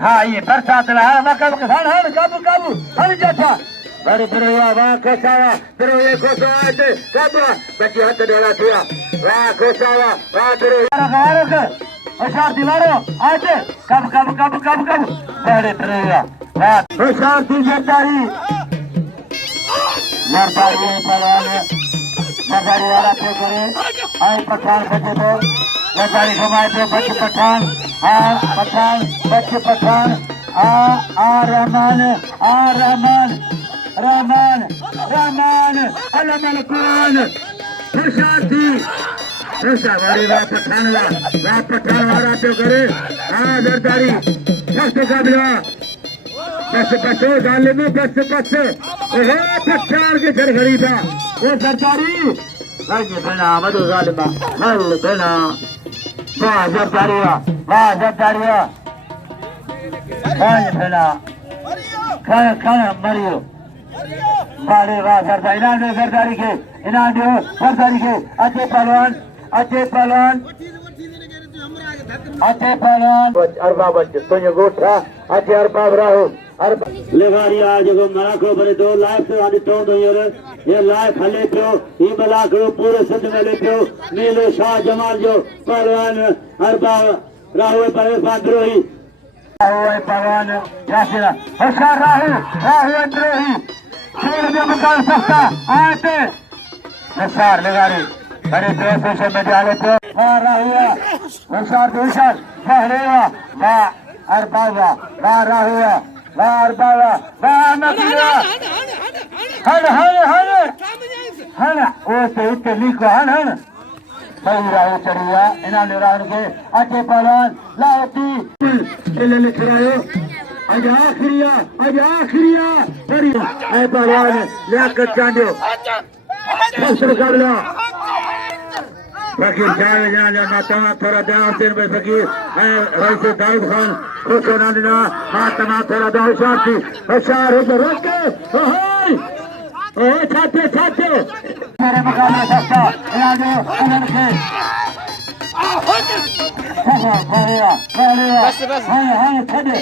हाँ ये बरसात रहा मक्का हाँ काबू काबू हम जाता बड़े बिरोया वाह कोसावा बिरोया कोसावा ते काबू बच्ची हाथ डाला थिया वाह कोसावा वाह बिरोया गारो के होशियार दीवारो आते कब बड़े बिरोया वाह होशियार दी जरदारी जरदारी वाला पे करे आई पठान बचे तो जरदारी घुमाए तो बच्चे पठान बच्चे पठान रहमान अलमल कुरान होशियार थी होशियारी वाह पठान वाला तो करे जरदारी सख्त काबिला बस जालिम बस पठान के घर खड़ी था वो जरदारी बना मधु जालिमा हल बना वाह जरदारिया खाना मरियो बाड़े वाह जरदारी इनाम दो जरदारी के अच्छे पहलवान अरबा बच्चे तुझे गोठा अच्छे अरबा राहो लेवारी आज को मराको बने दो लाइफ तो आने तो दो ये लाइफ हले पियो ये मलाकड़ो पूरे सिंध में ले पियो नीलो शाह जमाल जो पहलवान अरबा राहो पहलवान द्रोही पहलवान यासिरा होशियार राहो द्रोही खेल में मुकाल सकता आते होशियार लगारी बड़े सोशल मीडिया ले तो राहुआ होशियार पहरेवा वाह अरबावा वाह राहुआ वाह अरबावा वाह नबीवा हन ओ तो इतने लिखो हन सही राहु चढ़िया इन्होंने राहुल के अच्छे पहलवान लाती ले खिलायो आज आखिरिया बड़ी ऐ पहलवान लियाकत चांडियो फसर काबला फकीर चाल जाना माता थोड़ा दाव तीन पे फकीर रईस दाऊद खान खुश होना देना माता थोड़ा दाव शांति होशियार हो रोके ओ छाते मेरे मुकाबले सस्ता इलाजो अनन के बस हाँ छड़े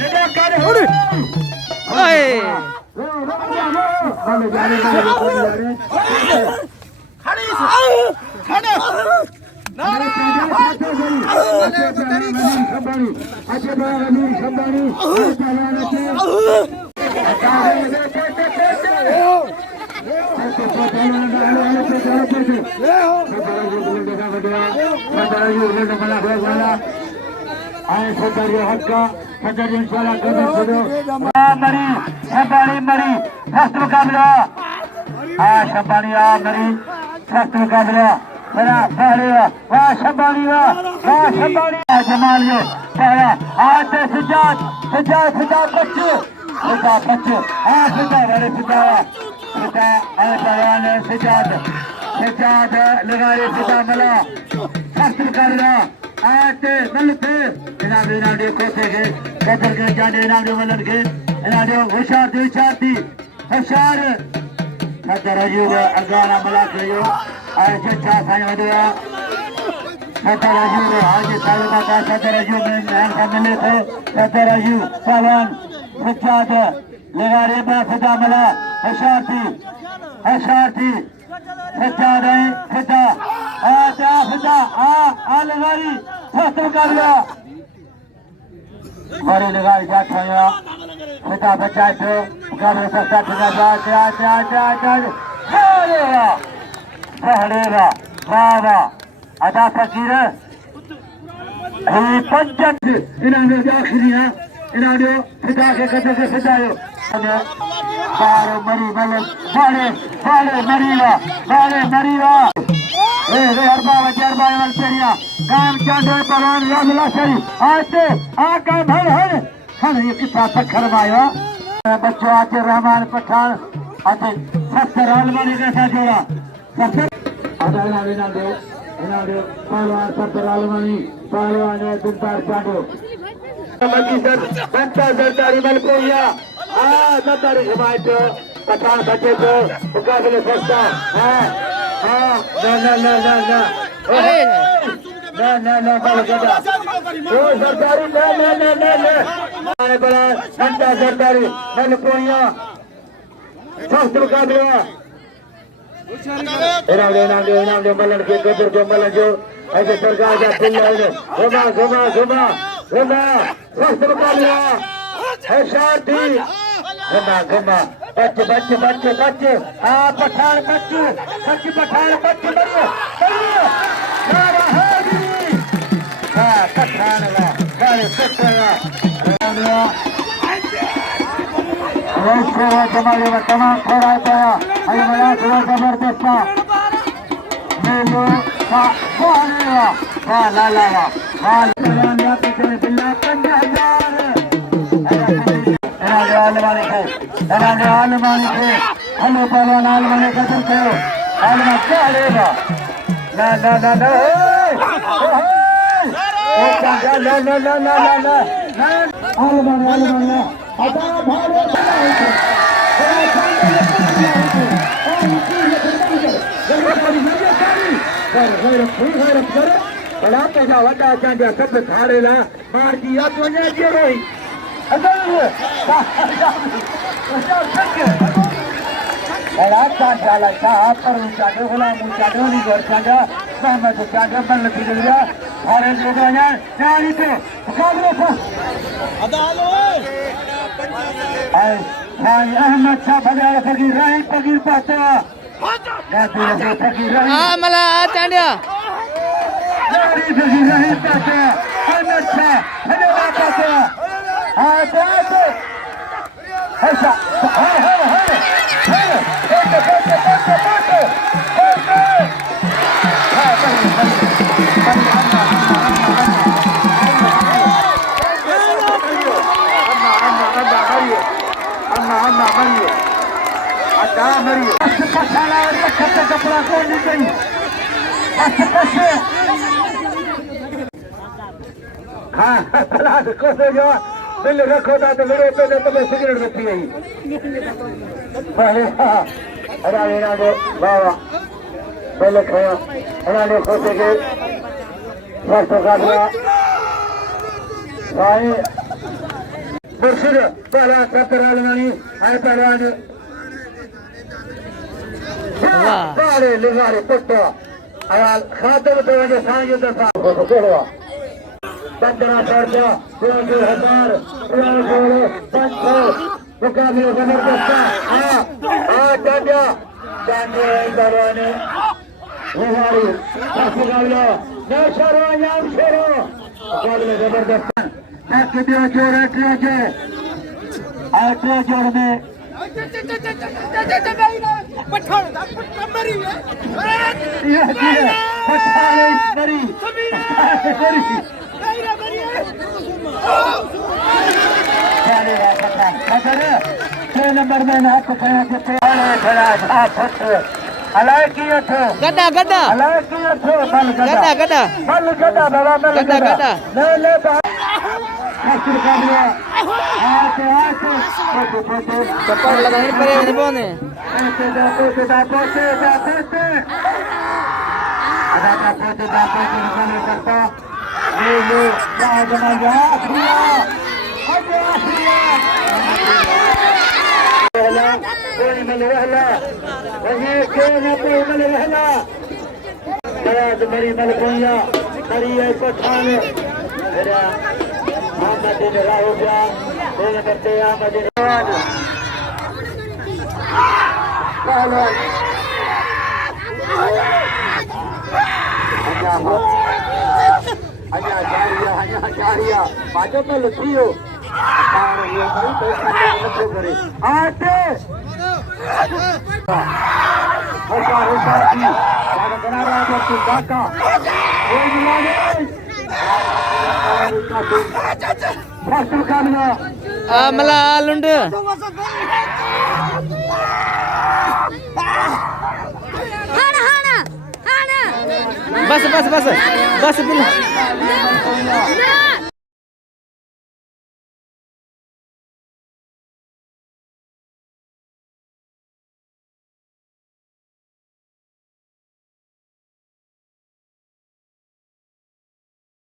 ये करे ओए मरी फर्स्ट मुकाबला शबानी मरी फर्स्ट मुकाबला मेरा पहले वाह शबानी जमाल जो पहला आते सिजाद बच्चे बड़े सिजाद लगारे सिजा मला फर्स्ट मुकाबला आते मलते इनाम खोते के कदर के जाने इनाम मलन के इनाम होशियार थी होशियार सदरजू अगाना मला के जो आज अच्छा साईं वदुआ सदरजू आज सालमा का सदरजू में ध्यान का मिले थे सदरजू पवन सज्जाद लगारे बा सदा मला होशियार थी सज्जाद है सदा आ लगारी फर्स्ट मुकाबला बड़ी लगाई जात होया सदा बचाए तो मुकाबला सस्ता ठगा जा वाह अदा फकीर पंचत इन्होंने आखिरी इन्होंने सदा के कदम से सजायो बारे मरी मलन बारे मरीवा अरबा वाल चढ़िया काम चांदे पहलवान रामला शरी आते आका भर हन ये कितना पत्थर माया बच्चों आते रहमान पठान आते 70 आलमानी के साथ जोड़ा 70 पहलवान 70 आलमानी पहलवान दिलदार चांडो जरदारी मलकोया जरदारी घुमाए तो पठान बचे तो मुकाबले सस्ता ना ले बल गदा ओ सरकारी ले आने बड़ा घंटा सरकारी बल कोइया सख्त मुकाबला इनाम दे मलन के गदर के मलन जो ऐसे सरकार का दिल है घुमा सख्त मुकाबला है शांति घुमा बच्चे हाँ पठान बच्चे पठान बच्चे हाँ पठान बड़े जमाने में तमाम थोड़ा पाया अरे मैं थोड़ा जबरदस्त हेलो पहलवान आलमानी कसम से आलमा क्या लेगा ना आलमानी बड़ा पैसा वॾा असांजा सभु थारेला मार जी याद वञे जी रोई बड़ा चांदा शाह पर चांदा गुलाम चांदा नहीं घर चांदा मोहम्मद चांदा बन लगी गया थारे लोग आया नारी को मुकाबले था अदालो हाय अहमद शाह बजाय फकीर राही फकीर पाता हां मला चांदा नारी फकीर राही पाता अहमद शाह बजाय पाता हां बात ऐसा हाय कपड़ा को नहीं गई हाँ जो बिल रखो था तो मेरे पे तुम्हें सिगरेट रखी है अरे बाबा पहले खाया उन्होंने खोते के स्वास्थ्य का दिया भाई मुर्शिद पहला सत्तर आलमानी आए पहलवान बारे लिगारे पुट्टा आयाल खाते में तो वजह सांगे दफा हो कोड़वा पंद्रह सर्जा 2000 मुकाबले जबरदस्त चांदा दरवाने हमारी मुकाबला नौशरो याम शेरो मुकाबले जबरदस्त कितने जोड़ में पठान मरी नंबर में नाक गड्ढा गड्ढा गड्ढा चप्पल लगाने पड़े बोने मरी मलकोइया मरी Pathan Ahmad bin Rahuja dengan berarti Ahmad bin Rahuja Pahlawan hanya jariya baca to luciyo और ये कोई तो खाने में करे आते होशियार की बात बना रहा है तो काका कोई नहीं मला आलुंड बस बिल